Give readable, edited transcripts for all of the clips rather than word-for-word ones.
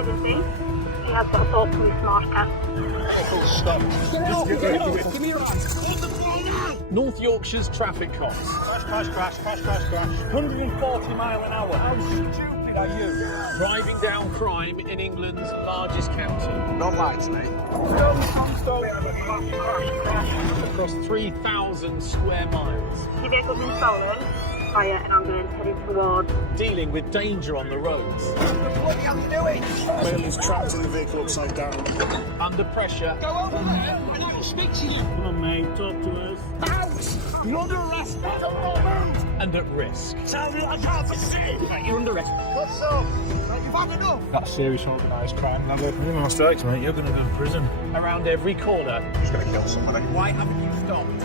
emergency. He has got a thought from his smart car. Full stop. Give me your hand. North Yorkshire's traffic cops. Crash. 140 mile an hour. How stupid are you? Driving down crime in England's largest county. Don't lie to me. Across 3,000 square miles. Your vehicle's been stolen. Fire and ambulance heading towards. Dealing with danger on the roads. What the hell are you doing? Male is trapped in the vehicle upside down. Under pressure. Go over there and I will speak to you. Come on, mate, talk to us. Out! You're under arrest. Don't move. And at risk. Tell me I can't see it. You're under arrest. What's up? Mate, you've had enough. That's serious organised crime. Now, look, you're mistakes, mate. You're going to go to prison. Around every corner. He's going to kill somebody. Why haven't you stopped?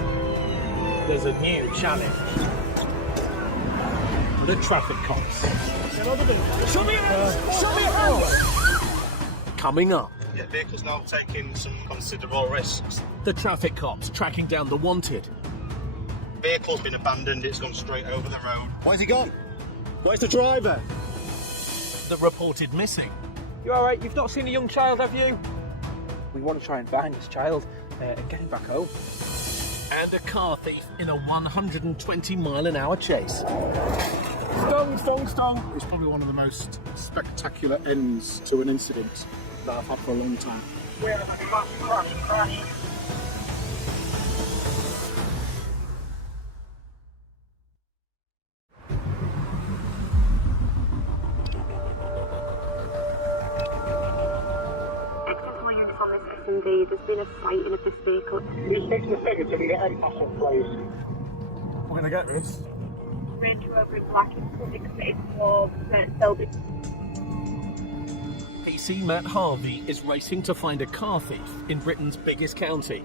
There's a new challenge. The traffic cops. Show me your hands. Show me your hands. Coming up. Yeah, vehicle's now taking some considerable risks. The traffic cops tracking down the wanted. Vehicle's been abandoned, it's gone straight over the road. Where's he gone? Where's the driver? The reported missing. You alright? You've not seen a young child, have you? We want to try and find this child and get him back home. And a car thief in a 120 mile an hour chase. Stone. It's probably one of the most spectacular ends to an incident that I've had for a long time. We're having a massive crash. There's been a sighting of this vehicle. These 60 seconds till we get any passion, please. We're going to get this. Range Rover in black is currently committed towards Selby. PC Matt Harvey is racing to find a car thief in Britain's biggest county,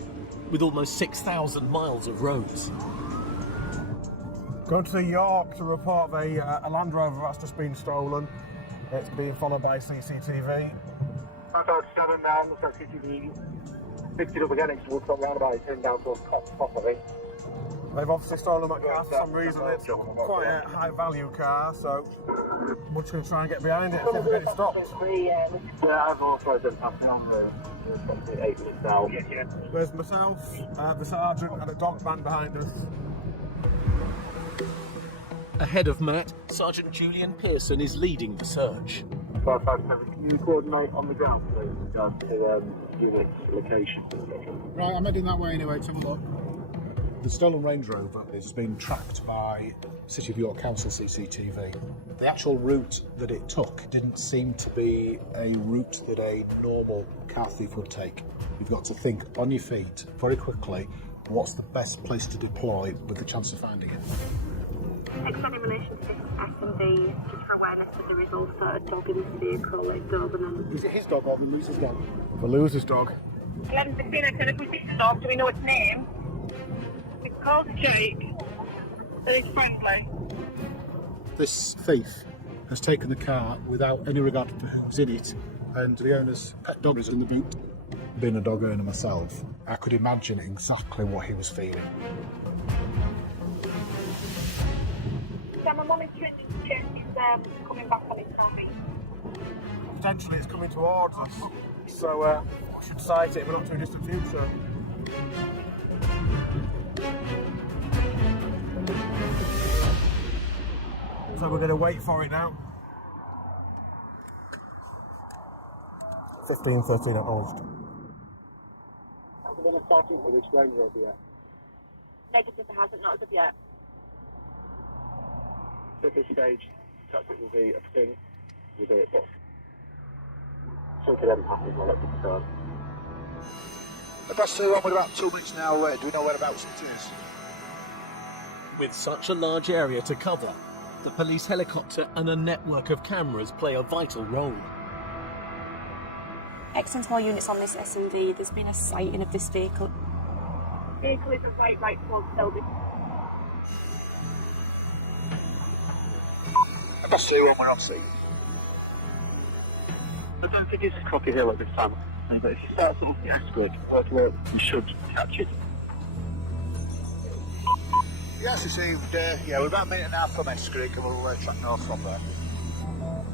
with almost 6,000 miles of roads. Going to York to report a Land Rover that's just been stolen. It's being followed by CCTV. 257 now, looks like CCTV. Picked it up again, it's Woodstock roundabout, it's turned down towards Top, I think. They've obviously stolen that car for some reason. It's quite a high value car, so we're just going to try and get behind it and see if we get it stopped. Yeah, I've also been passing on the 28 minutes now. Yeah. There's myself, the sergeant, and a dog man behind us. Ahead of Matt, Sergeant Julian Pearson is leading the search. 557, can you coordinate on the ground, please, in regards to unit's location? Right, I'm heading that way anyway, to have a look. The stolen Range Rover is being tracked by City of York Council CCTV. The actual route that it took didn't seem to be a route that a normal car thief would take. You've got to think on your feet very quickly what's the best place to deploy with the chance of finding it. Except in relation to this S&D, just for awareness that there is also a dog in this vehicle, a Doberman. Is it his dog or the loser's dog? The loser's dog. 11:16, I said if we see the dog, do we know its name? It's called Jake, and it's friendly. This thief has taken the car without any regard to who's in it, and the owner's pet dog is in the boot. Being a dog owner myself, I could imagine exactly what he was feeling. So my monitoring is coming back on its handy. Potentially it's coming towards us, so we should sight it in the not too distant future. So we're going to wait for it now. 15:13 acknowledged. Has there been a sighting for this Range Rover yet? Negative, it hasn't, not as of yet. At this stage, perhaps it will be a thing with it, but something hasn't happened while it was done. That's on with about 2 weeks now. Do we know whereabouts it is? With such a large area to cover, the police helicopter and a network of cameras play a vital role. Excellent small units on this S&D. There's been a sighting of this vehicle. Vehicle is a flight right towards Selby. That's the one we're on scene. I don't think it's a Crocky Hill at this time, but if you start from the Asquith, work, you should catch it. Yes, received. We're about a minute and a half from S Creek and we'll track north from there.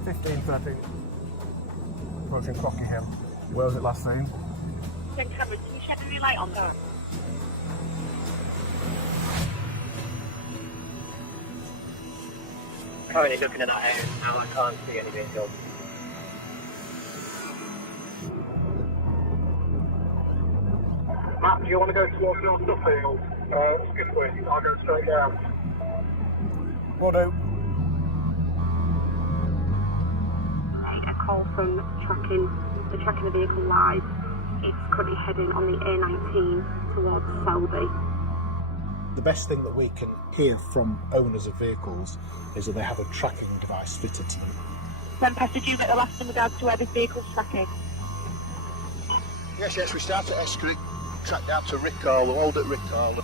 15:13. approaching Crocky Hill. Where was it last seen? Then Cameron, can you shed any light on that? Currently looking at that area now, I can't see any vehicles. Matt, do you want to go towards North Suffield? Skipway, I'll go straight down. Will do. A call from the tracking the vehicle live. It's currently heading on the A19 towards Selby. The best thing that we can hear from owners of vehicles is that they have a tracking device fitted to them. Then, did you get the last in regards to where this vehicle's tracking? Yes, we start at Escrick, track down to Rickhall, hold at Rickhall.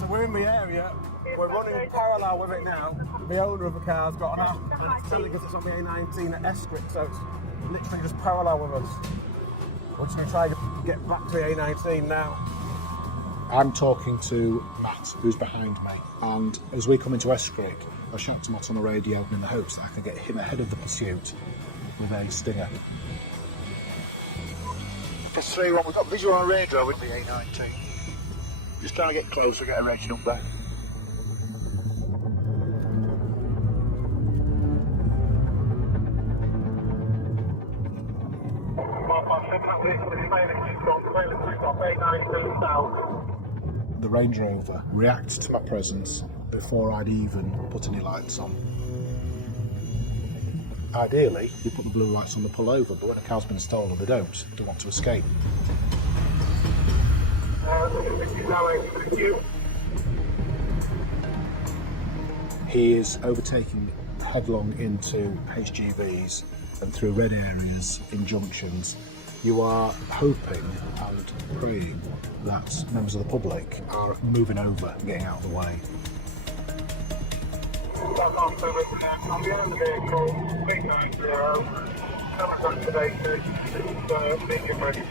So we're in the area, we're running parallel with it now. The owner of the car's got out and it's telling us it's on the A19 at Escrick, so it's literally just parallel with us. We're just going to try to get back to the A19 now. I'm talking to Matt, who's behind me, and as we come into Escrick, I shout to Matt on the radio in the hopes that I can get him ahead of the pursuit with a Stinger. Just 3-1, we've got visual on radar with the A19. Just trying to get closer, get a reg number. The Range Rover reacts to my presence before I'd even put any lights on. Ideally, you put the blue lights on the pull over, but when a car's been stolen, they don't want to escape. He is overtaking headlong into HGVs and through red areas in junctions. You are hoping and praying that members of the public are moving over and getting out of the way. On the end of the vehicle, 390, cameras activated, medium ready.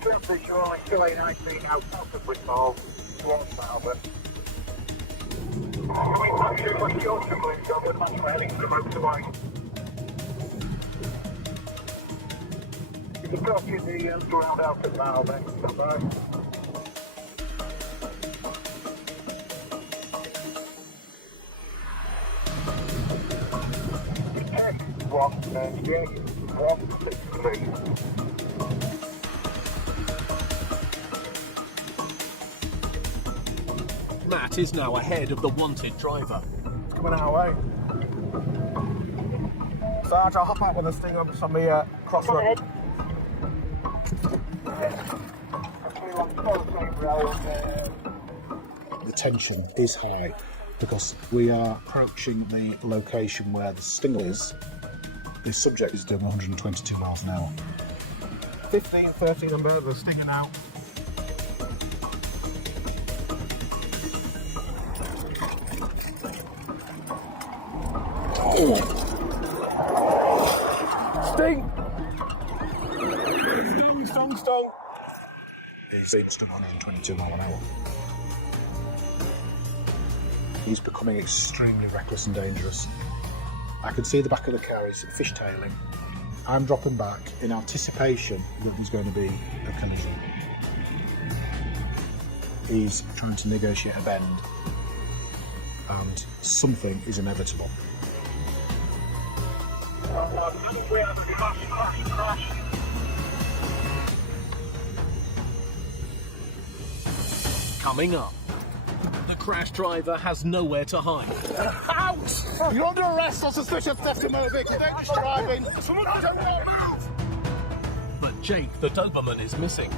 Temperature on 2A19 out of Whitmore, towards Malvern. Can we touch you with your siblings on the heading to the motorway? You can copy the ground out at Malvern, goodbye. Matt is now ahead of the wanted driver. It's coming our way. Sarge, I'll hop out with this thing on the crossroad. The tension is high because we are approaching the location where the Stinger is. The subject is doing 122 miles an hour. 15, 13 number, the Stinger now. Sting! Stung! He's doing 122 miles an hour. He's becoming extremely reckless and dangerous. I can see the back of the car, he's fishtailing. I'm dropping back in anticipation that there's going to be a collision. He's trying to negotiate a bend, and something is inevitable. Coming up, the crash driver has nowhere to hide. Out! You're under arrest on suspicion of theft of motor vehicle, dangerous driving. But Jake, the Doberman, is missing.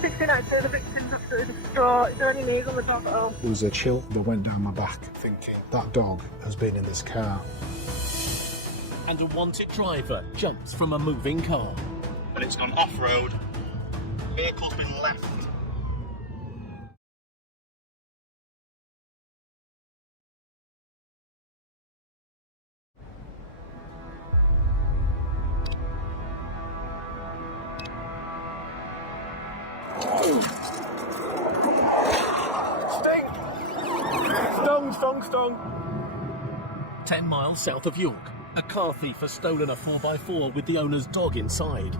69, so the victim's absolutely distraught. Is there any news on the dog at all? There was a chill that went down my back, thinking that dog has been in this car. And a wanted driver jumps from a moving car. And it's gone off-road. Vehicle's been left. Stung! 10 miles south of York, a car thief has stolen a 4x4 with the owner's dog inside.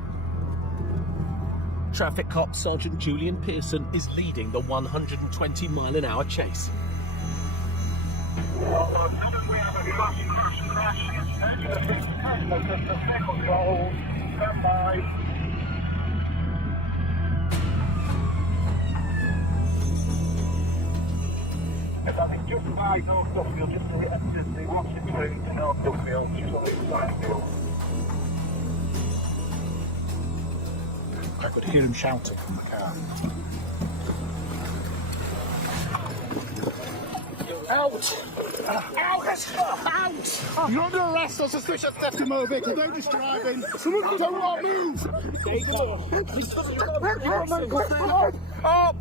Traffic cop Sergeant Julian Pearson is leading the 120-mile-an-hour chase. Just by North Duffield, just to exit the Washington Street to North Duffield, just on the side field. I could hear him shouting from the car. Out! Out! You're under arrest on suspicion of theft of motor vehicle, dangerous driving. Someone don't want to move! Up!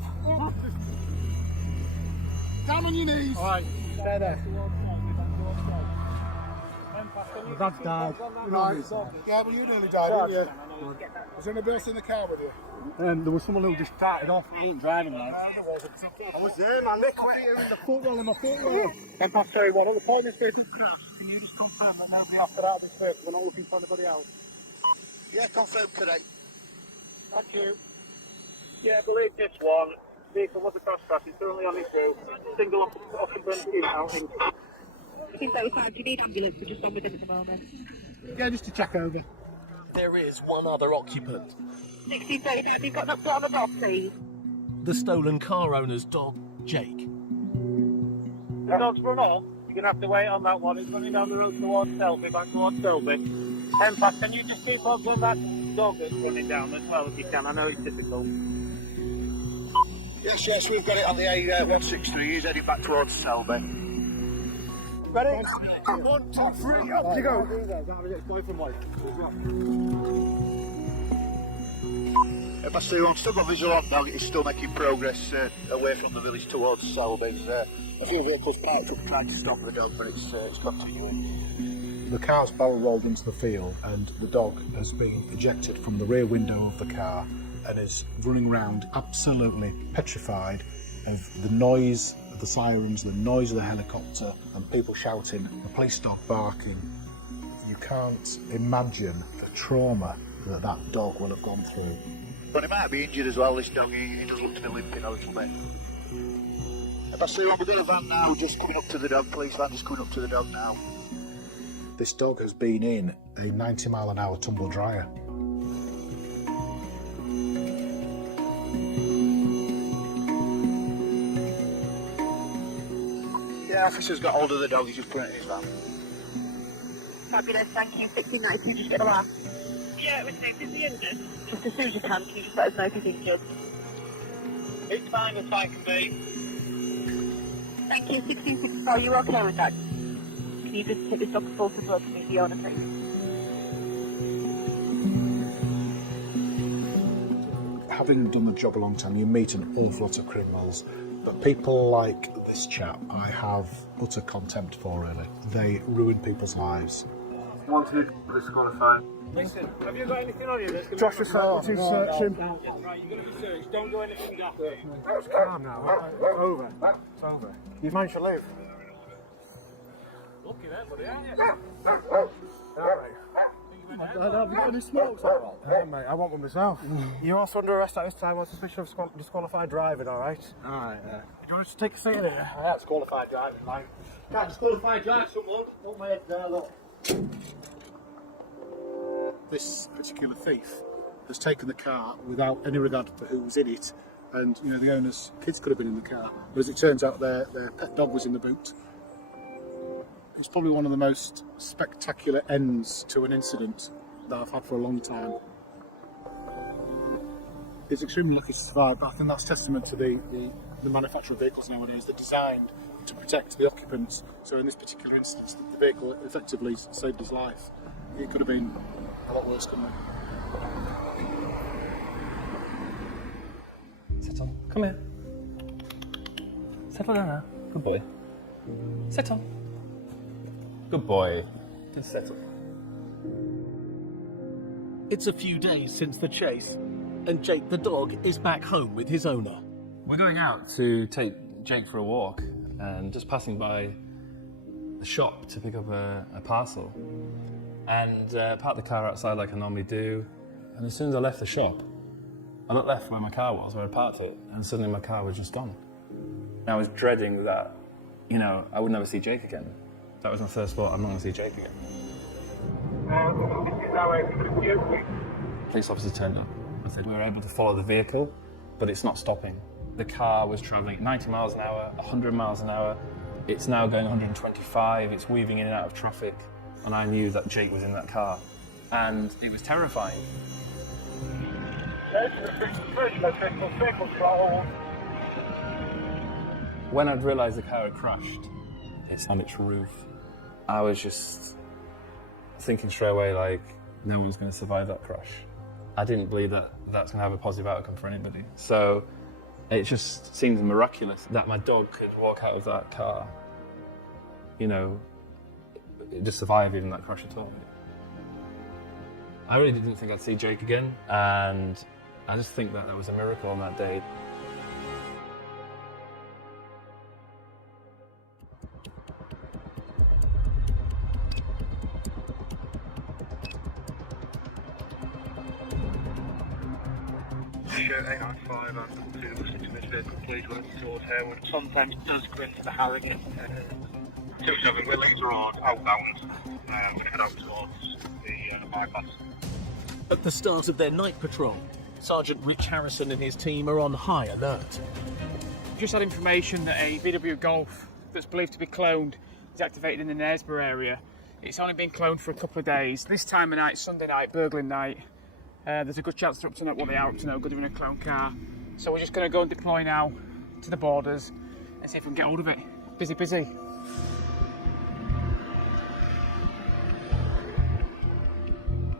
Down on your knees. Alright, stay there. My dad's died. Right. Yeah, well, you nearly died, didn't you? Was there anybody else in the car with you? There was someone who just started off. He ain't driving now. I was there, man. They quit here in the footwell in my footwell. And I'll tell you what, at the point this vehicle crashed, can you just confirm that nobody else got out of this vehicle? We're not looking for anybody else. Yeah, confirmed, correct. Thank you. Yeah, I believe this one. Vehicle was a cross crash, it's currently on its route. Single occupant in outing. I think that was fine. Do you need ambulance? We're just on with it at the moment. Yeah, just to check over. There is one other occupant. 1635, you've got an update on the dog, please. The stolen car owner's dog, Jake. The dog's run off. You're going to have to wait on that one. It's running down the road towards Selby, back towards Selby. Past, can you just keep up with that dog that's running down as well if you can? I know it's difficult. Yes, we've got it on the A163. He's heading back towards Selby. Ready? 1, 2, 3, up you go. Past 3 1, still got visual on dog. It's still making progress away from the village towards Selby. There's a few vehicles parked up trying to stop the dog, but it's continuing. The car's barrel rolled into the field and the dog has been ejected from the rear window of the car and is running around absolutely petrified of the noise of the sirens, the noise of the helicopter and people shouting, the police dog barking. You can't imagine the trauma that that dog will have gone through. But he might be injured as well, this dog. He does look to be limping a little bit. If I see one with a van now, just coming up to the dog, police van just coming up to the dog now. This dog has been in a 90-mile-an-hour tumble dryer. Yeah, officer's got hold of the dog, he's just putting it in his van. Fabulous, thank you. 1692, just get a laugh. Yeah, it was safe. Is he injured? Just as soon as you can you just let us know if he's injured? It's fine, as fine can be. Thank you. 1664, you okay with that? Can you just take this dog forth as well to meet the owner, please? Having done the job a long time, you meet an awful lot of criminals, but people like this chap I have utter contempt for, really. They ruin people's lives. Want to disqualify. Listen, have you got anything on you that's going Josh was to search him. Right, you're going to be searched. Don't go anything after. It's calm now. It's over. It's over. You've managed to live. Lucky then, buddy, aren't you? Have you got any smokes? Yeah, mate, I want one myself. You're also under arrest at this time on suspicion of disqualified driving, alright? Alright, yeah. Do you want us to take a seat in here? I have disqualified driving, mate. Can't disqualify drive someone. Hold my head there, look. This particular thief has taken the car without any regard for who was in it, and you know the owner's kids could have been in the car, but as it turns out their pet dog was in the boot. It's probably one of the most spectacular ends to an incident that I've had for a long time. It's extremely lucky to survive, but I think that's testament to the manufacture of vehicles nowadays. They're designed to protect the occupants, so in this particular instance the vehicle effectively saved his life. It could have been a lot worse, couldn't it? Settle. Come here. Settle down now. Good boy. Settle. Good boy. Just settle. It's a few days since the chase, and Jake the dog is back home with his owner. We're going out to take Jake for a walk, and just passing by the shop to pick up a parcel and parked the car outside like I normally do. And as soon as I left the shop, I looked left where my car was, where I parked it, and suddenly my car was just gone. And I was dreading that, you know, I would never see Jake again. That was my first thought, I'm not going to see Jake again. Police officer turned up. I said we were able to follow the vehicle, but it's not stopping. The car was travelling 90 miles an hour, 100 miles an hour. It's now going 125, it's weaving in and out of traffic, and I knew that Jake was in that car. And it was terrifying. When I'd realised the car had crashed, it's on its roof, I was just thinking straight away, like, no one's going to survive that crash. I didn't believe that that's going to have a positive outcome for anybody. So it just seems miraculous that my dog could walk out of that car, you know, just survive even that crash at all. I really didn't think I'd see Jake again, and I just think that was a miracle on that day. Sure, 895 and 2 please work towards Harewood. Sometimes it does go into the Harrogate. 27 Willings Road, outbound. We're going to head out towards the bypass. At the start of their night patrol, Sergeant Rich Harrison and his team are on high alert. Just had information that a VW Golf that's believed to be cloned is activated in the Knaresborough area. It's only been cloned for a couple of days. This time of night, Sunday night, burgling night, there's a good chance they're up to know what they are up to no good in a clone car. So we're just going to go and deploy now to the borders and see if we can get hold of it. Busy, busy.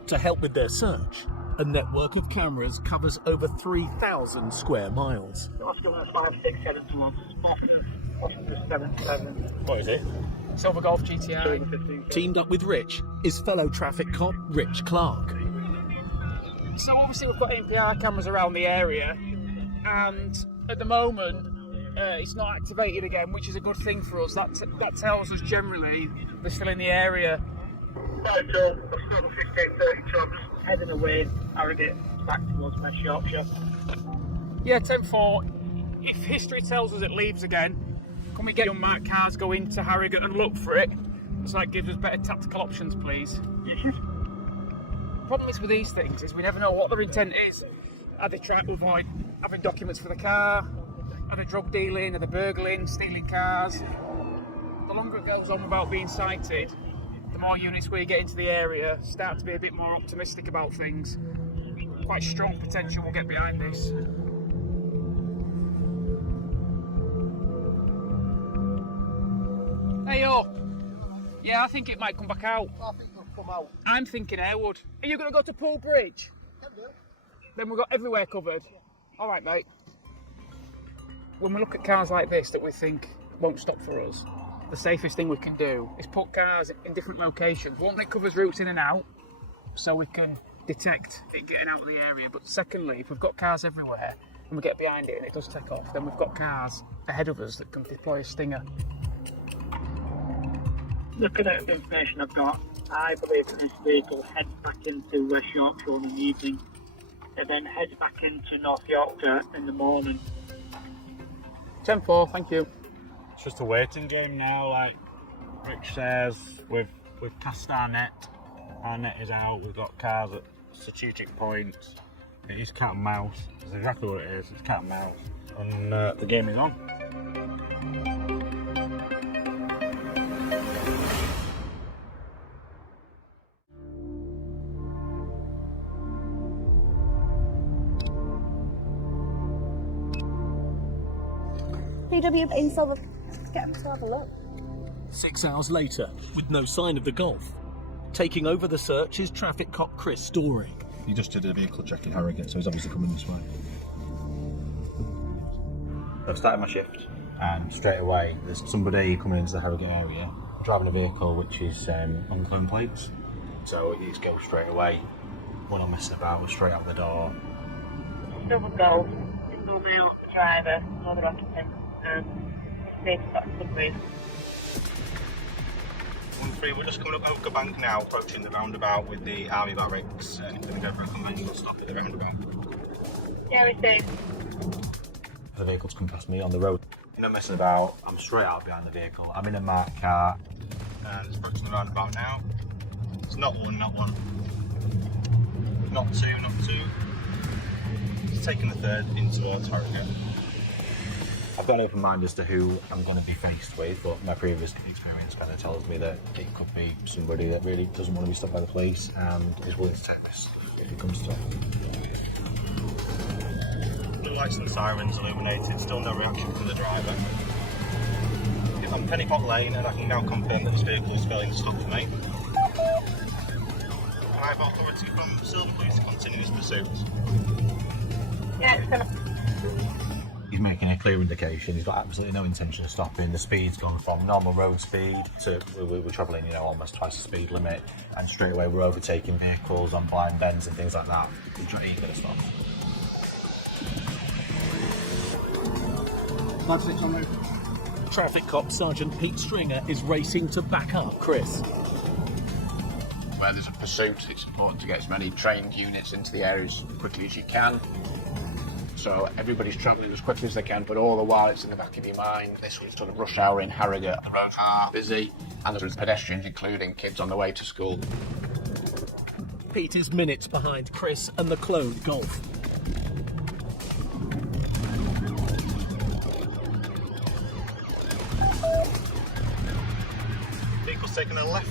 To help with their search, a network of cameras covers over 3,000 square miles. Oscar 567 towards Oscar 77. What is it? Silver Golf GTI. Teamed up with Rich is fellow traffic cop Rich Clark. So obviously we've got NPR cameras around the area, and at the moment it's not activated again, which is a good thing for us. That tells us generally they're still in the area. Right, so I've still got 15:30, so I'm just heading away, Harrogate, back towards West Yorkshire. Yeah, 10-4. If history tells us it leaves again, can we get unmarked cars go into Harrogate and look for it? So that gives us better tactical options, please. The problem is with these things is we never know what their intent is. Are they trying to avoid having documents for the car? Are they drug dealing? Are they burgling, stealing cars? The longer it goes on without being sighted, the more units we get into the area start to be a bit more optimistic about things. Quite strong potential we'll get behind this. Hey yo! Yeah, I think it might come back out. I think it'll come out. I'm thinking Harewood. Are you going to go to Poole Bridge? Can do. Then we've got everywhere covered. All right, mate. When we look at cars like this that we think won't stop for us, the safest thing we can do is put cars in different locations. One that covers routes in and out, so we can detect it getting out of the area. But secondly, if we've got cars everywhere and we get behind it and it does take off, then we've got cars ahead of us that can deploy a stinger. Looking at the information I've got, I believe that this vehicle heads back into West Yorkshire in the evening and then heads back into North Yorkshire in the morning. 10-4, thank you. It's just a waiting game now, like Rich says, we've cast our net is out, we've got cars at strategic points, it is cat and mouse, that's exactly what it is, it's cat and mouse, and the game is on. VW in Silver. Get them to have a look. 6 hours later, with no sign of the Golf, taking over the search is traffic cop Chris Storing. He just did a vehicle check in Harrogate, so he's obviously coming this way. I've started my shift, and straight away there's somebody coming into the Harrogate area driving a vehicle which is uncloned plates. So it just goes straight away. We're not messing about, we're straight out the door. Silver Golf, there's no male driver, no other occupant. They've got some with. 3, we're just coming up Oka Bank now, approaching the roundabout with the army barracks, and it's going to go for a conventional stop at the roundabout. Yeah, we see. The vehicle's come past me on the road. No messing about, I'm straight out behind the vehicle. I'm in a marked car, and it's approaching the roundabout now. It's not one, not one. Not two, not two. It's taking the third in towards Harrogate. I've got an open mind as to who I'm going to be faced with, but my previous experience kind of tells me that it could be somebody that really doesn't want to be stopped by the police and is willing to take this if it comes to it. The lights and sirens illuminated, still no reaction from the driver. If I'm Pennypot Lane, and I can now confirm that this vehicle is failing to stop for me. Can I have authority from Silver Police to continue this pursuit? Yeah, it's gonna. He's making a clear indication. He's got absolutely no intention of stopping. The speed's gone from normal road speed to we're travelling, you know, almost twice the speed limit, and straight away we're overtaking vehicles on blind bends and things like that. He's not eager to stop. Traffic cop Sergeant Pete Stringer is racing to back up Chris. Where there's a pursuit, it's important to get as many trained units into the area as quickly as you can. So everybody's travelling as quickly as they can, but all the while it's in the back of your mind. This was sort of rush hour in Harrogate. The roads are busy, and there's pedestrians, including kids on the way to school. Pete is minutes behind Chris and the cloned Golf. Vehicle's taking a left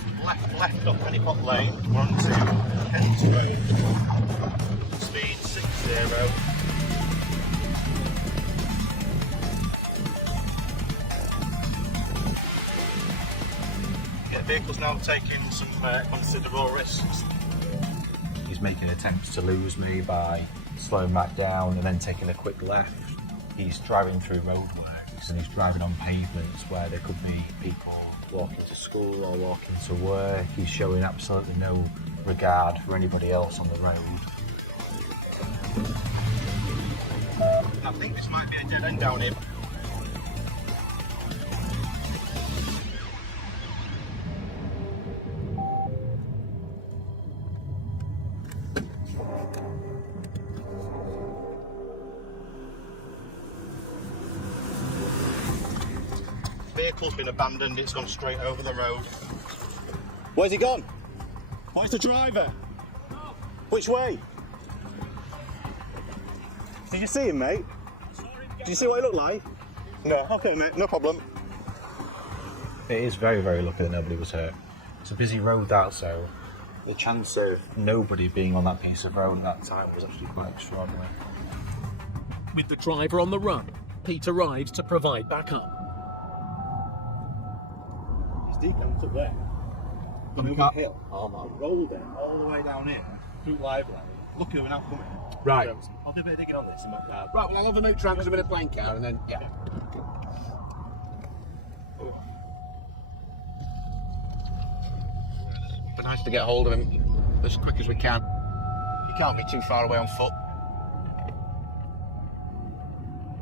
off Pennypot Lane. We're on to Kent Road. Speed 60. Yeah, the vehicle's now taking some considerable risks. He's making attempts to lose me by slowing back down and then taking a quick left. He's driving through roadworks and he's driving on pavements where there could be people walking to school or walking to work. He's showing absolutely no regard for anybody else on the road. I think this might be a dead end down here. Vehicle's been abandoned, it's gone straight over the road. Where's he gone? Where's the driver? Which way? Did you see him, mate? Did you see what he looked like? No. Okay, mate, no problem. It is very, very lucky that nobody was hurt. It's a busy road, that, so the chance of nobody being on that piece of road at that time was actually quite extraordinary. With the driver on the run, Pete arrives to provide backup. It's deep down to there. On the hill. Oh my. Rolled it all the way down here through Live Lane. Lucky we're not coming. Right. I'll do a bit of digging on this. Right, well, I'll have a moot tramp because I'm in a plane car and then, yeah. But nice to get hold of him as quick as we can. You can't be too far away on foot.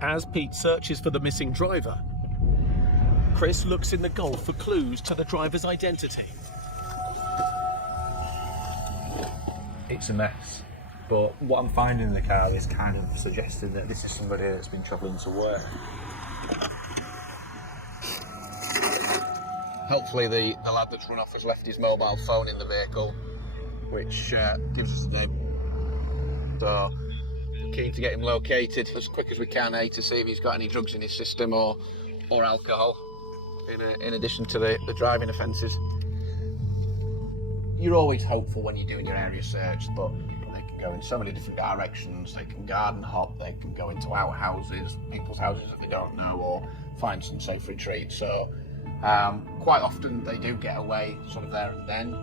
As Pete searches for the missing driver, Chris looks in the Golf for clues to the driver's identity. It's a mess. But what I'm finding in the car is kind of suggesting that this is somebody that's been travelling to work. Hopefully the lad that's run off has left his mobile phone in the vehicle, which gives us the name. So, keen to get him located as quick as we can, to see if he's got any drugs in his system or alcohol, in addition to the driving offences. You're always hopeful when you're doing your area search, but they can go in so many different directions. They can garden hop, they can go into outhouses, people's houses that they don't know, or find some safe retreat. So quite often they do get away sort of there and then.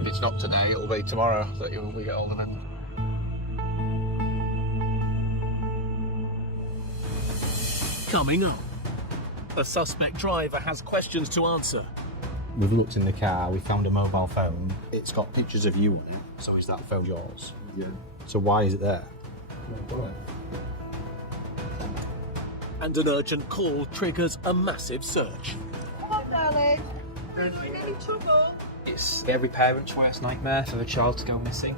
If it's not today, it'll be tomorrow that we get hold of him. Coming up, a suspect driver has questions to answer. We've looked in the car, we found a mobile phone. It's got pictures of you on it, so is that phone yours? Yeah. So why is it there? and an urgent call triggers a massive search. Come on, darling. Are you in any trouble? It's every parent's worst nightmare for a child to go missing.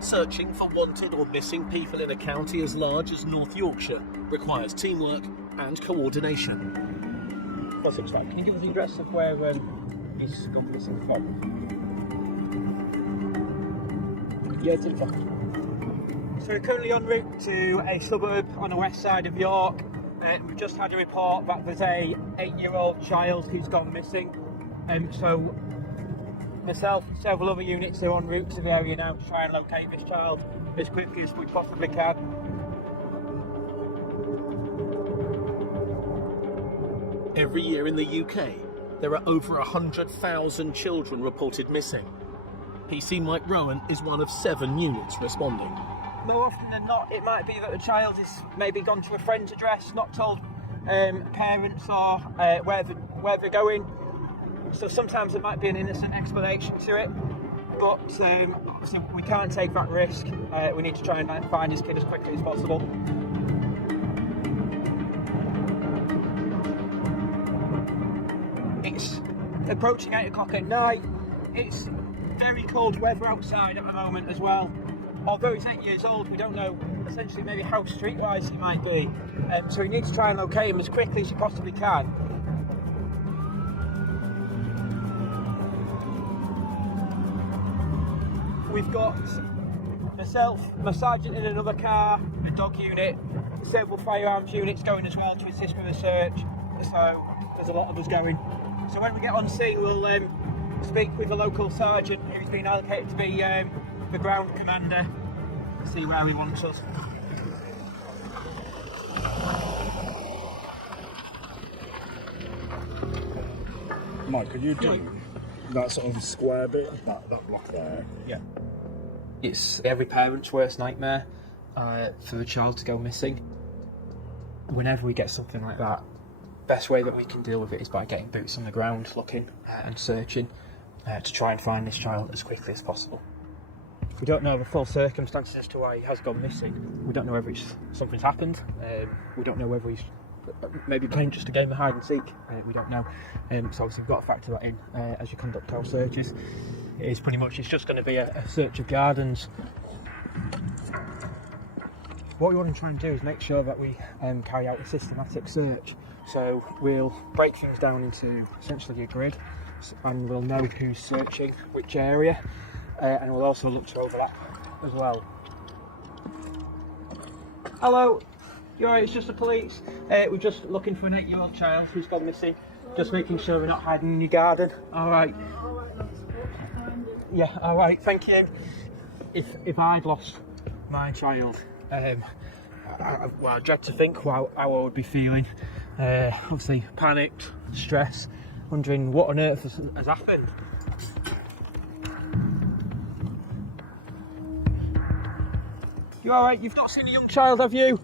Searching for wanted or missing people in a county as large as North Yorkshire requires teamwork and coordination. Perfect, right. Can you give us the address of where he's gone missing from? Yeah, it's in fact. So we're currently en route to a suburb on the west side of York. We've just had a report that there's a 8-year-old child who's gone missing. So myself and several other units are en route to the area now to try and locate this child as quickly as we possibly can. Every year in the UK, there are over 100,000 children reported missing. PC Mike Rowan is one of 7 units responding. More often than not, it might be that the child is maybe gone to a friend's address, not told parents or where they're going. So sometimes there might be an innocent explanation to it, but obviously we can't take that risk. We need to try and find this kid as quickly as possible. It's approaching 8 o'clock at night. It's very cold weather outside at the moment as well. Although he's 8 years old, we don't know essentially maybe how streetwise he might be. So we need to try and locate him as quickly as you possibly can. We've got myself, my sergeant in another car, a dog unit, several firearms units going as well to assist with the search. So there's a lot of us going. So when we get on scene, we'll speak with the local sergeant who's been allocated to be the ground commander, see where he wants us. Mike, could you do that sort of square bit, that block there? Yeah. It's every parent's worst nightmare for a child to go missing. Whenever we get something like that, best way that we can deal with it is by getting boots on the ground, looking and searching to try and find this child as quickly as possible. We don't know the full circumstances as to why he has gone missing. We don't know whether something's happened. We don't know whether he's maybe playing just a game of hide and seek. We don't know. So obviously we've got to factor that in as you conduct our searches. It's just going to be a search of gardens. What we want to try and do is make sure that we carry out a systematic search. So we'll break things down into essentially a grid, and we'll know who's searching which area, and we'll also look to overlap as well. Hello, you're right, it's just the police. We're just looking for an 8-year-old child who's gone missing. Just making sure we're not hiding in your garden. All right. Yeah, all right, thank you. If I'd lost my child, I dread to think how I would be feeling. Obviously panicked, stress, wondering what on earth has happened. You all right? You've not seen a young child, have you?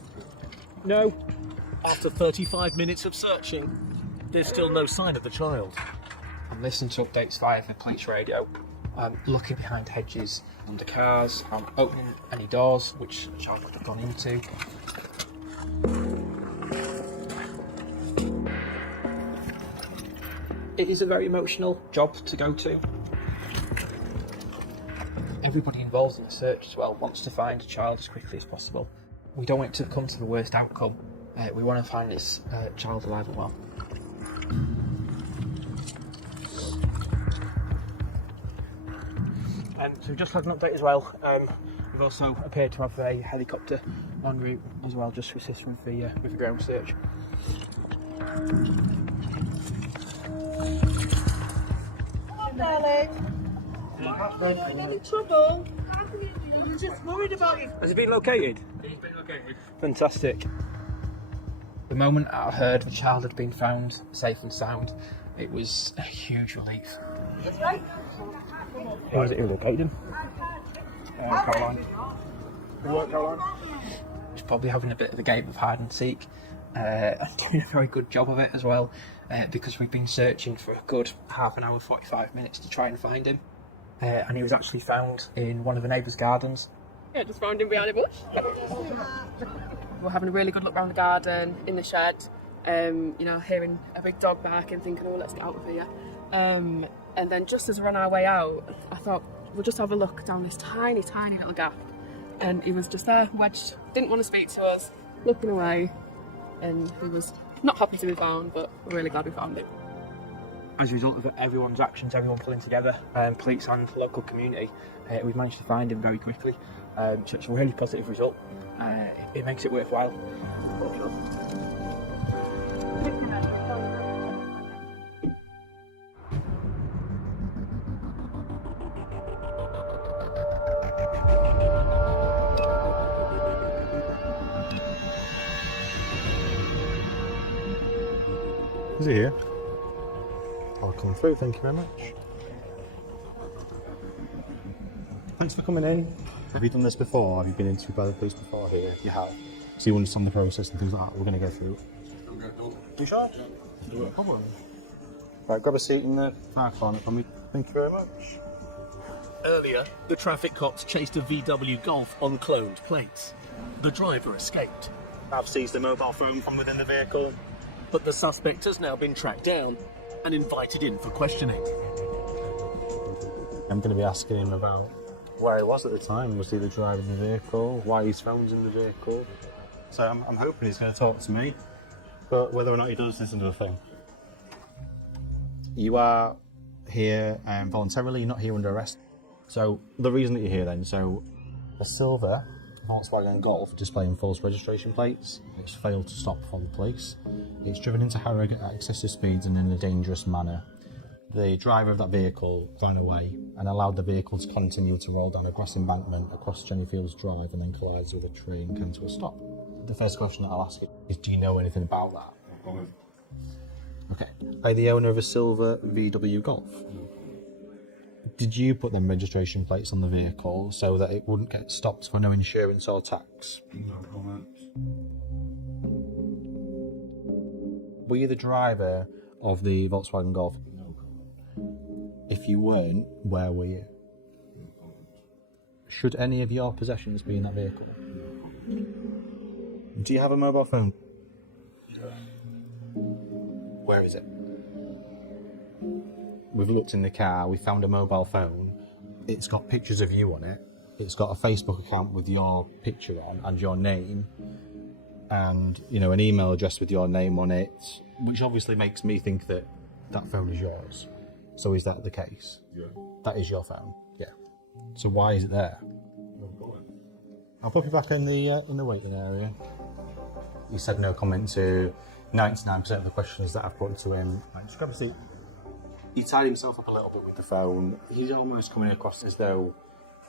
No. After 35 minutes of searching, there's still no sign of the child. I'm listening to updates via the police radio. I'm looking behind hedges, under cars. I'm opening any doors which the child could have gone into. It is a very emotional job to go to. Everybody involved in the search as well wants to find a child as quickly as possible. We don't want it to come to the worst outcome. We want to find this child alive and well. So we've just had an update as well. We've also appeared to have a helicopter en route as well, just to assist with the ground search. Darling. Are you in any trouble? I'm just worried about you. Has it been located? It's been located. Fantastic. The moment I heard the child had been found safe and sound, it was a huge relief. Who was it who located him? Caroline. Who worked, Caroline? probably having a bit of a game of hide and seek, and doing a very good job of it as well, because we've been searching for a good half an hour, 45 minutes to try and find him, and he was actually found in one of the neighbours' gardens. Yeah, just found him behind a bush. We're having a really good look around the garden, in the shed, you know, hearing a big dog barking, thinking, oh, let's get out of here. And then just as we're on our way out, I thought, we'll just have a look down this tiny, tiny little gap. And he was just there, wedged, didn't want to speak to us, looking away. And he was not happy to be found, but we're really glad we found him. As a result of everyone's actions, everyone pulling together, police and local community, we've managed to find him very quickly. So it's a really positive result. It makes it worthwhile. Is he here? I'll come through, thank you very much. Thanks for coming in. Have you done this before? Have you been interviewed by the police before here? You have. So you understand the process and things like that. We're going to go through. You sure? No problem. Right, grab a seat in the far corner for me. Thank you very much. Earlier, the traffic cops chased a VW Golf on cloned plates. The driver escaped. I've seized the mobile phone from within the vehicle. But the suspect has now been tracked down and invited in for questioning. I'm going to be asking him about where he was at the time. Was he the driver of the vehicle? Why his phone's in the vehicle? So I'm hoping he's going to talk to me. But whether or not he does is another thing. You are here voluntarily, you're not here under arrest. So the reason that you're here then, so a silver Volkswagen Golf displaying false registration plates. It's failed to stop for the police. It's driven into Harrogate at excessive speeds and in a dangerous manner. The driver of that vehicle ran away and allowed the vehicle to continue to roll down a grass embankment across Jenny Fields Drive and then collides with a tree and came to a stop. The first question that I'll ask you is, do you know anything about that? Okay. Are you the owner of a silver VW Golf? Did you put them registration plates on the vehicle so that it wouldn't get stopped for no insurance or tax? No comment. Were you the driver of the Volkswagen Golf? No. If you weren't, where were you? Should any of your possessions be in that vehicle? Do you have a mobile phone? Yeah. Where is it? We've looked in the car, we found a mobile phone. It's got pictures of you on it. It's got a Facebook account with your picture on and your name. And, you know, an email address with your name on it, which obviously makes me think that that phone is yours. So is that the case? Yeah. That is your phone? Yeah. So why is it there? I'll put you back in the waiting area. He said no comment to 99% of the questions that I've put to him. Right, just grab a seat. He tied himself up a little bit with the phone. He's almost coming across as though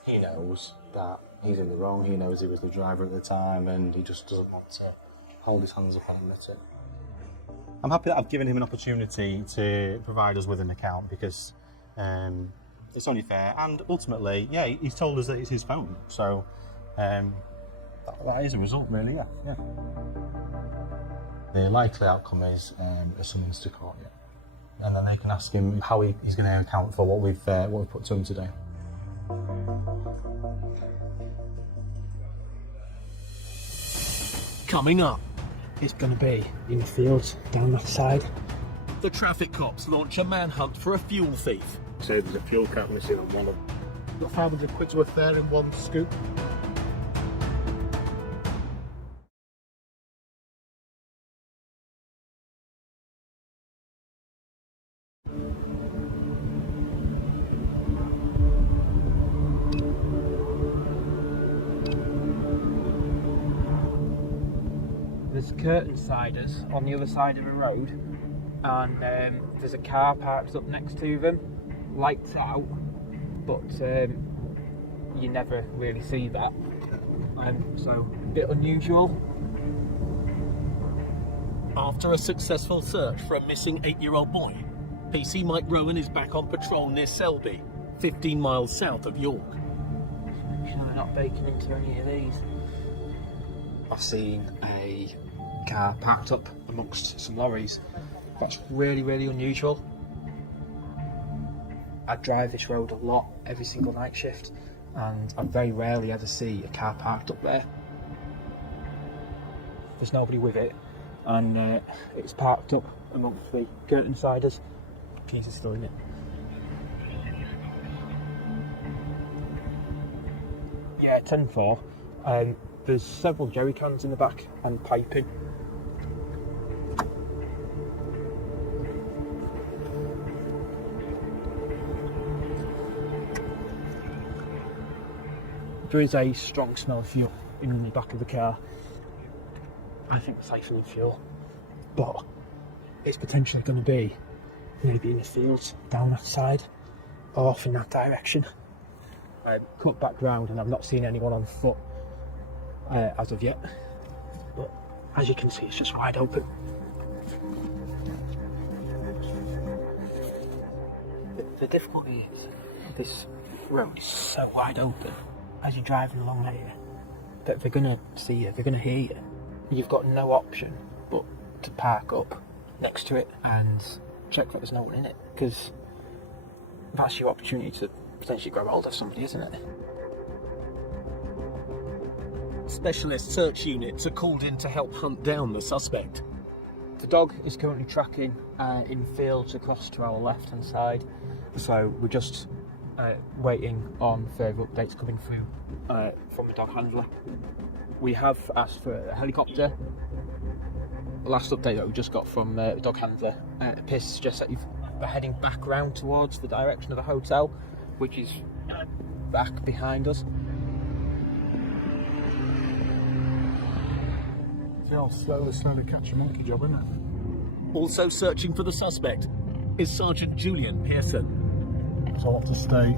he knows that he's in the wrong. He knows he was the driver at the time and he just doesn't want to hold his hands up and admit it. I'm happy that I've given him an opportunity to provide us with an account because it's only fair. And ultimately, yeah, he's told us that it's his phone. So that is a result, really, yeah. The likely outcome is a summons to court, yeah. And then they can ask him how he's going to account for what we've put to him today. Coming up, it's going to be in the fields down that side. The traffic cops launch a manhunt for a fuel thief. So there's a fuel cap missing on one of them. Got 500 quid's worth there in one scoop. There's curtain siders on the other side of the road, and there's a car parked up next to them, lights out, but you never really see that, so a bit unusual. After a successful search for a missing 8-year-old boy, PC Mike Rowan is back on patrol near Selby, 15 miles south of York. Make sure they're not baking into any of these. I've seen a car parked up amongst some lorries. That's really, really unusual. I drive this road a lot every single night shift, and I very rarely ever see a car parked up there. There's nobody with it, and it's parked up amongst the Girton Siders. Keys are still in it. Yeah, 10-4. There's several jerry cans in the back and piping. There is a strong smell of fuel in the back of the car. I think siphoning fuel, but it's potentially going to be maybe in the fields down that side or off in that direction. Cut back round, and I've not seen anyone on foot as of yet, but as you can see, it's just wide open. The difficulty is this road is so wide open as you're driving along here that they're going to see you, they're going to hear you. You've got no option but to park up next to it and check that there's no one in it, because that's your opportunity to potentially grab hold of somebody, isn't it? Specialist search units are called in to help hunt down the suspect. The dog is currently tracking in fields across to our left hand side, so we're just waiting on further updates coming through from the dog handler. We have asked for a helicopter. The last update that we just got from the dog handler appears to suggest that they're heading back round towards the direction of the hotel, which is back behind us. It's all slowly catch a monkey job, isn't it? Also searching for the suspect is Sergeant Julian Pearson. So I'll have to stay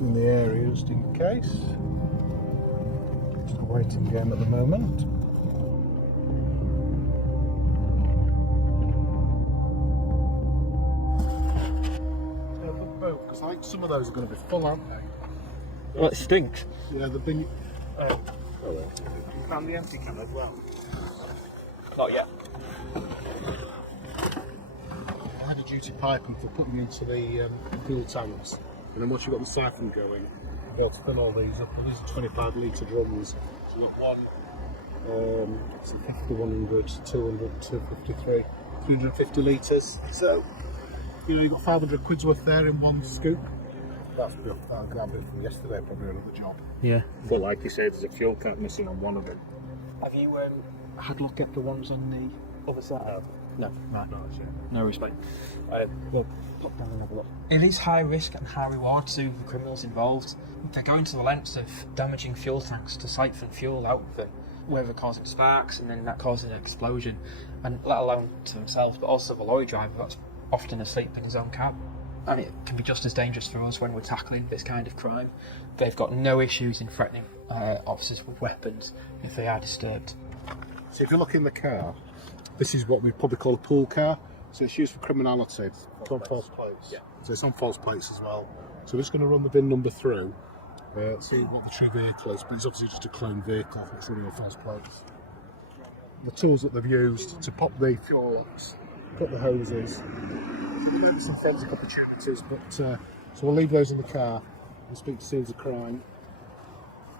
in the area just in case. Just a waiting game at the moment. Because I think some of those are going to be full, aren't they? Well, it stinks. Yeah, they've been. You found the empty can as well? Not yet. I had a duty piping for putting into the fuel tanks, and then once you've got the siphon going, you have to fill all these up. And these are 25 litre drums. So you've got one, it's a 50, 100, 200, 253, 350 litres. So, you know, you've got 500 quid's worth there in one scoop. That'll grab it from yesterday, probably another job. Yeah. But like you said, there's a fuel cap missing on one of them. Have you had a look at the ones on the other side? No. Right. No respect. We'll pop down and have a look. It is high risk and high reward to the criminals involved. They're going to the lengths of damaging fuel tanks to siphon fuel out of them, whether causing sparks and then that causing an explosion, and let alone to themselves, but also the lorry driver that's often asleep in his own cab. And it can be just as dangerous for us when we're tackling this kind of crime. They've got no issues in threatening officers with weapons if they are disturbed. So if you look in the car, this is what we probably call a pool car. So it's used for criminality. It's on false plates. Yeah. So it's on false plates as well. So we're just going to run the VIN number through, see what the true vehicle is, but it's obviously just a clone vehicle. It's running on false plates. The tools that they've used to pop the fuel locks, put the hoses, maybe some forensic opportunities, but so we'll leave those in the car and speak to scenes of crime.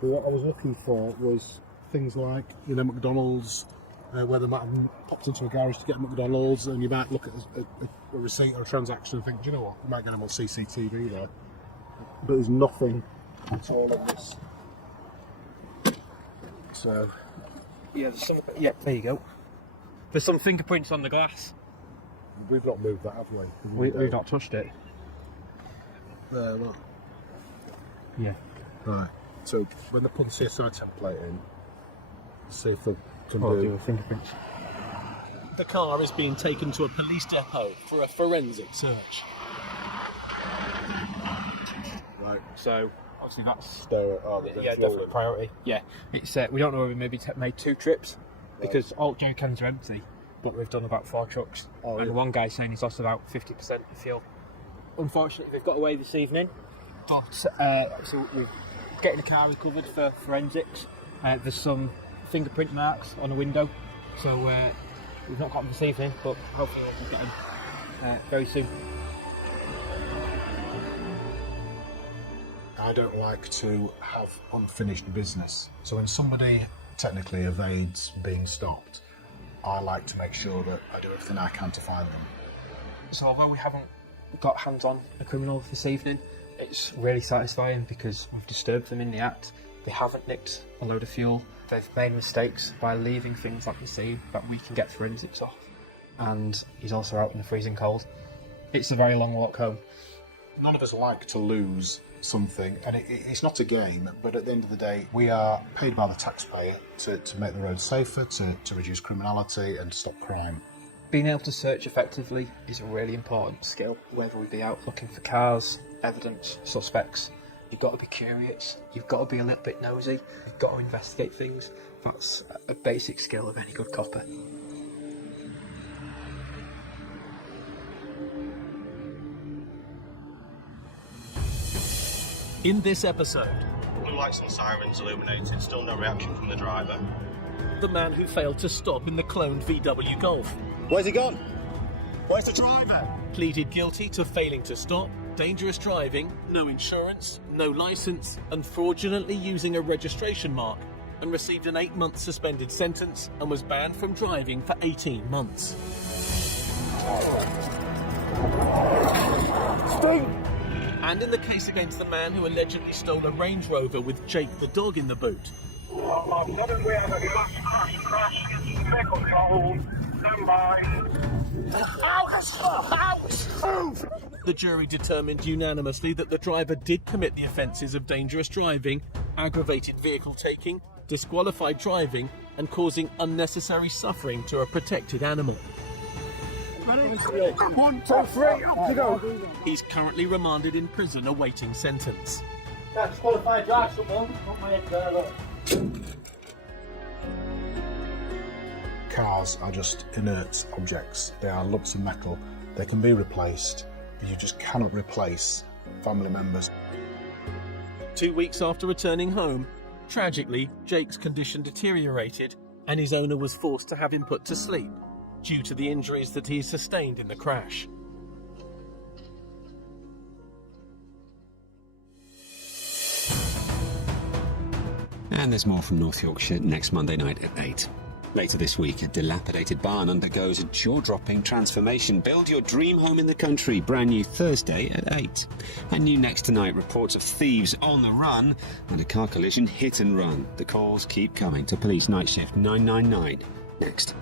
But what I was looking for was things like, you know, McDonald's, where they might have popped into a garage to get McDonald's, and you might look at a receipt or a transaction and think, do you know what, we might get them on CCTV there. But there's nothing at all in this. So, Yeah, there's some. Yeah, there you go. There's some fingerprints on the glass. we've not moved that, have we? We've not touched it. Look. Yeah. Right. So when they put the CSI template in, see if they can do fingerprints. The car is being taken to a police depot for a forensic search. Right. So obviously that's Stare at definitely priority. Yeah, it's we don't know whether we maybe made 2 trips because all jerry cans are empty, but we've done about 4 trucks, and one guy's saying he's lost about 50% of fuel. Unfortunately, they've got away this evening, but so we're getting the car recovered for forensics. There's some fingerprint marks on a window, so we've not got them this evening, but hopefully we'll get them very soon. I don't like to have unfinished business. So when somebody technically evades being stopped, I like to make sure that I do everything I can to find them. So although we haven't got hands on a criminal this evening, it's really satisfying because we've disturbed them in the act. They haven't nicked a load of fuel. They've made mistakes by leaving things like you see that we can get forensics off. And he's also out in the freezing cold. It's a very long walk home. None of us like to lose something, and it's not a game, but at the end of the day, we are paid by the taxpayer to make the roads safer, to reduce criminality and stop crime. Being able to search effectively is a really important skill, whether we be out looking for cars, evidence, suspects. You've got to be curious, you've got to be a little bit nosy, you've got to investigate things. That's a basic skill of any good copper. In this episode, Blue lights and sirens illuminated, still no reaction from the driver. the man who failed to stop in the cloned VW Golf. Where's he gone? Where's the driver? Pleaded guilty to failing to stop, dangerous driving, no insurance, no licence, and fraudulently using a registration mark, and received an 8-month suspended sentence and was banned from driving for 18 months. Sting! And in the case against the man who allegedly stole a Range Rover with Jake the dog in the boot. Suddenly have a crash, vehicle control, stand by. Ouch! The jury determined unanimously that the driver did commit the offences of dangerous driving, aggravated vehicle taking, disqualified driving, and causing unnecessary suffering to a protected animal. 1, 2, 3, up you go. He's currently remanded in prison awaiting sentence. That's qualified drive, someone. Not my head there, look. Cars are just inert objects. They are lumps of metal. They can be replaced, but you just cannot replace family members. 2 weeks after returning home, tragically, Jake's condition deteriorated and his owner was forced to have him put to sleep due to the injuries that he sustained in the crash. And there's more from North Yorkshire next Monday night at 8. Later this week, a dilapidated barn undergoes a jaw-dropping transformation. Build your dream home in the country, brand new Thursday at 8. And new next tonight, reports of thieves on the run and a car collision hit and run. The calls keep coming to Police Night Shift 999. Next.